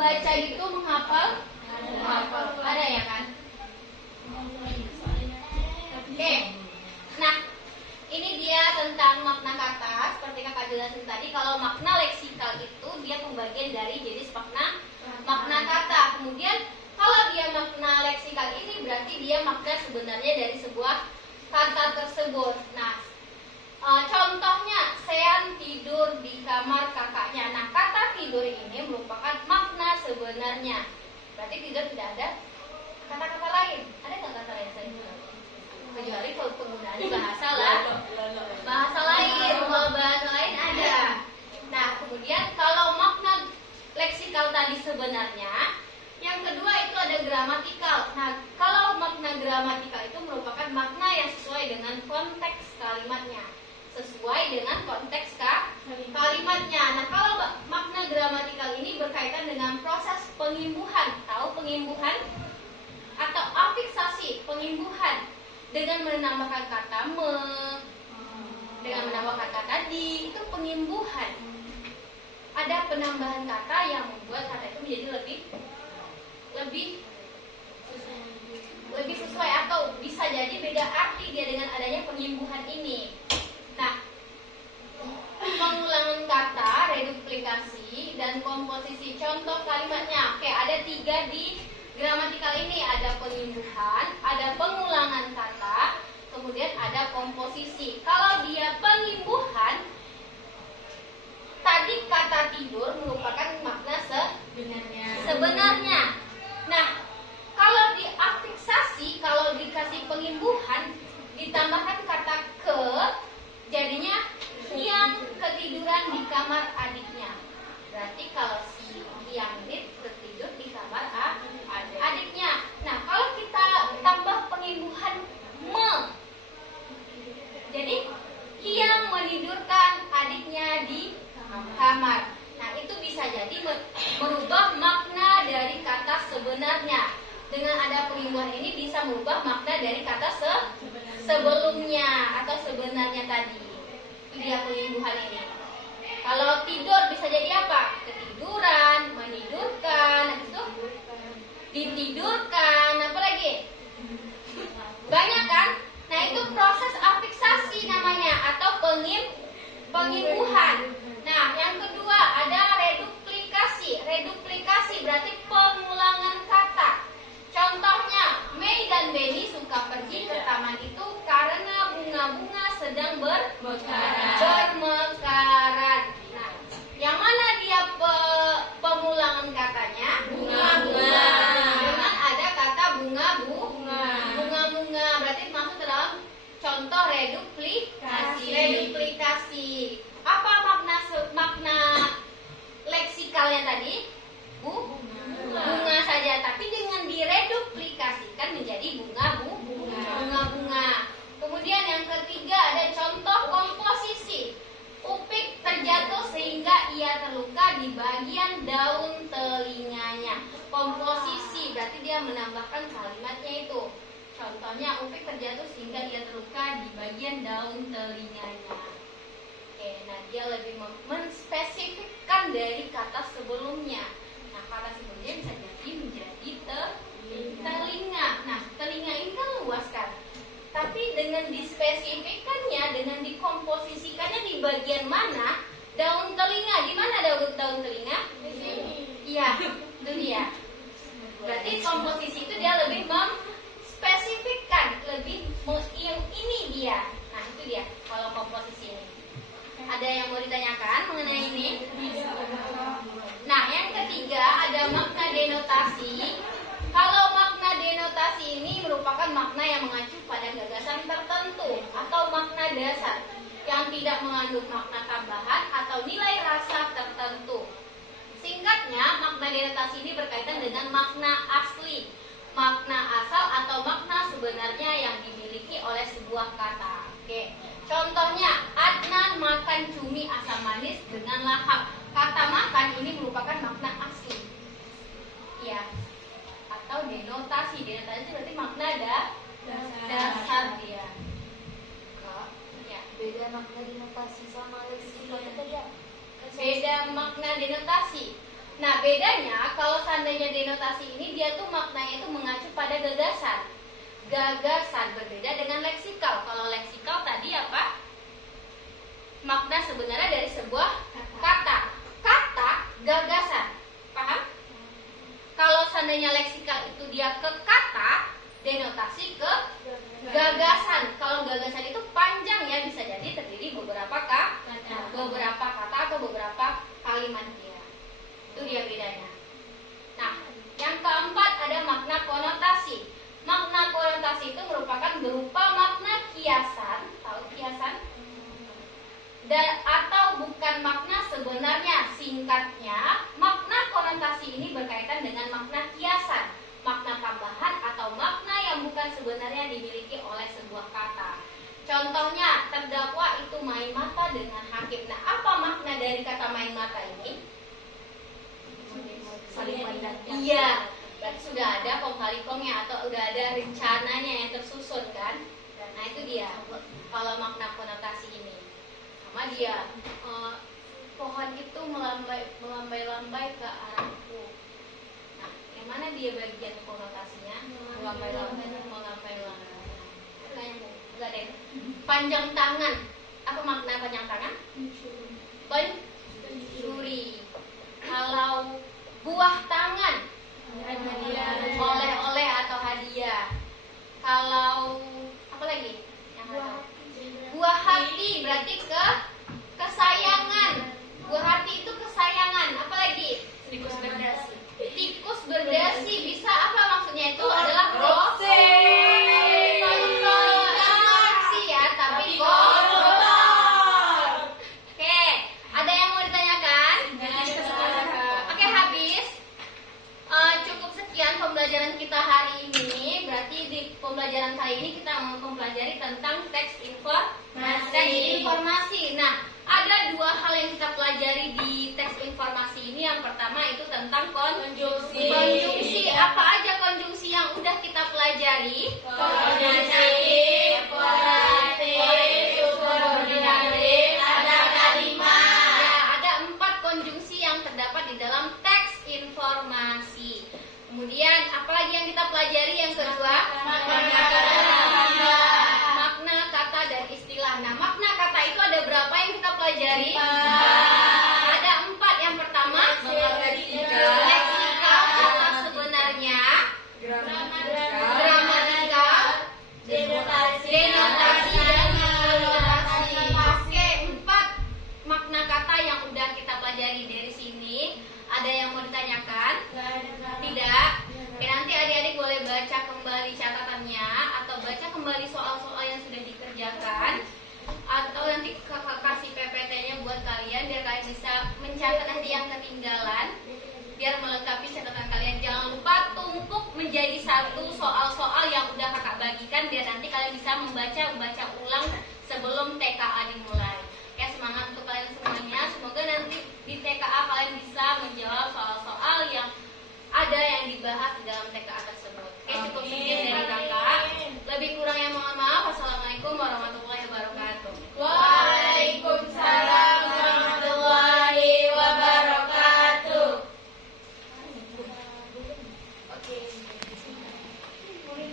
baca itu menghafal? Ada ya kan? Oke. Nah, ini dia tentang makna kata. Seperti kakak jelasin tadi, kalau makna leksikal itu dia pembagian dari jenis makna kata. Kemudian kalau dia makna leksikal ini berarti dia makna sebenarnya dari sebuah kata tersebut. Nah, contohnya Sean tidur di kamar kakaknya. Nah, kata tidur ini merupakan makna sebenarnya. Berarti tidur tidak ada kata-kata lain. Ada nggak kata lain saya? Kecuali kalau penggunaannya bahasa lain. Kalau bahasa lain ada. Nah, kemudian kalau makna leksikal tadi sebenarnya, yang kedua itu ada gramatikal. Nah, kalau makna gramatikal itu merupakan makna yang sesuai dengan konteks kalimatnya. Kalimatnya. Nah, kalau makna gramatikal ini berkaitan dengan proses pengimbuhan. Tahu pengimbuhan? Atau afiksasi pengimbuhan. Dengan menambahkan kata dengan menambahkan kata di, itu pengimbuhan. Ada penambahan kata yang membuat kata itu menjadi lebih sesuai, atau bisa jadi beda arti dia dengan adanya pengimbuhan ini. Nah, pengulangan kata, reduplikasi, dan komposisi. Contoh kalimatnya, oke, ada 3 di gramatikal ini. Ada pengimbuhan, ada pengulangan kata, kemudian ada komposisi. Kalau dia pengimbuhan, tadi kata tidur merupakan makna sebenarnya. Nah, kalau diafiksasi, kalau dikasih pengimbuhan, ditambahkan kata ke, jadinya yang ketiduran di kamar adiknya. Berarti kalau si yang ini tertidur di kamar adiknya. Nah, kalau kita tambah pengimbuhan jadi yang menidurkan adiknya di kamar. Nah, itu bisa jadi merubah makna dari kata sebenarnya. Dengan ada pengimbuhan ini bisa merubah makna dari kata sebelumnya atau sebenarnya tadi. Itu dia pengimbuhan ini. Kalau tidur bisa jadi apa? Ketiduran, menidurkan, itu ditidurkan, apa lagi? Banyak kan? Nah, itu proses afiksasi namanya atau pengimbuhan. Nah, yang kedua ada reduplikasi. Reduplikasi berarti pengulangan kata. Contohnya, Mei dan Benny suka pergi ke taman itu karena bunga-bunga sedang bermekaran. Nah, yang mana dia pengulangan katanya? Bunga-bunga. Dengan ada kata bunga-bunga. Berarti masuk dalam contoh reduplikasi. Apa makna leksikalnya tadi? Bunga saja, tapi dengan direduplikasikan menjadi bunga-bunga. Kemudian yang ketiga ada contoh komposisi. Upik terjatuh sehingga ia terluka di bagian daun telinganya. Komposisi berarti dia menambahkan kalimatnya itu. Contohnya, Upik terjatuh sehingga ia terluka di bagian daun telinganya. Oke, nah dia lebih menspesifikkan dari kata sebelumnya. Nah, kata sebelumnya bisa jadi menjadi telinga. Nah, telinga ini kan luas kan. Tapi dengan dispesifikannya, dengan dikomposisikannya di bagian mana? Daun telinga. Di mana daun telinga? Di sini. Iya, itu dia. Berarti komposisi itu dia lebih spesifikkan, lebih yang ini dia. Nah, itu dia kalau komposisi ini. Ada yang mau ditanyakan mengenai ini? Nah, yang ketiga ada makna denotasi. Kalau makna denotasi ini merupakan makna yang mengacu pada gagasan tertentu atau makna dasar yang tidak mengandung makna tambahan atau nilai rasa tertentu. Singkatnya, makna denotasi ini berkaitan dengan makna asli, makna asal atau makna sebenarnya yang dimiliki oleh sebuah kata. Oke. Contohnya, Adnan makan cumi asam manis dengan lahap. Kata makan ini merupakan makna asli. Ya. Atau denotasi. Denotasi berarti makna dasar dia. Ya. Beda makna denotasi sama leksikal tadi ya? Beda makna denotasi. Nah, bedanya kalau seandainya denotasi ini dia tuh maknanya itu mengacu pada gagasan. Gagasan berbeda dengan leksikal. Kalau leksikal tadi apa? Makna sebenarnya dari sebuah kata. Kata, gagasan. Paham? Kalau seandainya leksikal itu dia ke kata, denotasi ke gagasan. Kalau gagasan itu panjang ya, bisa jadi terdiri beberapa kata atau beberapa kalimat dia. Itu dia bedanya. Nah, yang keempat ada makna konotasi. Makna konotasi itu merupakan berupa makna kiasan, tahu kiasan? Dan atau bukan makna sebenarnya. Singkatnya, makna konotasi ini berkaitan dengan makna kiasan, makna tambahan atau makna yang bukan sebenarnya dimiliki oleh sebuah kata. Contohnya, terdakwa itu main mata dengan hakim. Nah, apa makna dari kata main mata ini? Saling mengingatkan. Iya, berarti sudah ada kong kali kongnya atau udah ada rencananya yang tersusun kan? Nah, itu dia kalau makna konotasi ini. Sama dia, pohon itu melambai-lambai ke arahku. Nah, yang mana dia bagian konotasinya? Melambai-lambai. Enggak deh. Panjang tangan. Apa makna panjang tangan? Pencuri. Kalau buah tangan, oleh-oleh atau hadiah. Kalau apa lagi? Yang buah hati berarti kesayangan. Buah hati itu kesayangan. Apa lagi? Tikus berdasi. Tikus berdasi bisa apa maksudnya? Itu adalah pembelajaran kita hari ini. Berarti di pembelajaran kali ini kita mau mempelajari tentang teks informasi. Nah, ada dua hal yang kita pelajari di teks informasi ini. Yang pertama itu tentang konjungsi. Apa aja konjungsi yang udah kita pelajari? Koordinatif, subordinatif, ada kalimat. Ya, ada 4 konjungsi yang terdapat di dalam teks informasi. Kemudian apalagi yang kita pelajari yang kedua? Makna kata dan istilah. Nah, makna kata itu ada berapa yang kita pelajari? Ada 4. Yang pertama leksikal, kata sebenarnya, gramatikal, denotasi dan konotasi. Oke, 4 makna kata yang udah kita pelajari dari sini. Ada yang mau ditanyakan? Tidak? Oke, nanti adik-adik boleh baca kembali catatannya atau baca kembali soal-soal yang sudah dikerjakan, atau nanti kakak kasih PPT-nya buat kalian biar kalian bisa mencatat nanti yang ketinggalan, biar melengkapi catatan kalian. Jangan lupa tumpuk menjadi satu soal-soal yang udah kakak bagikan biar nanti kalian bisa membaca ulang sebelum TKA dimulai.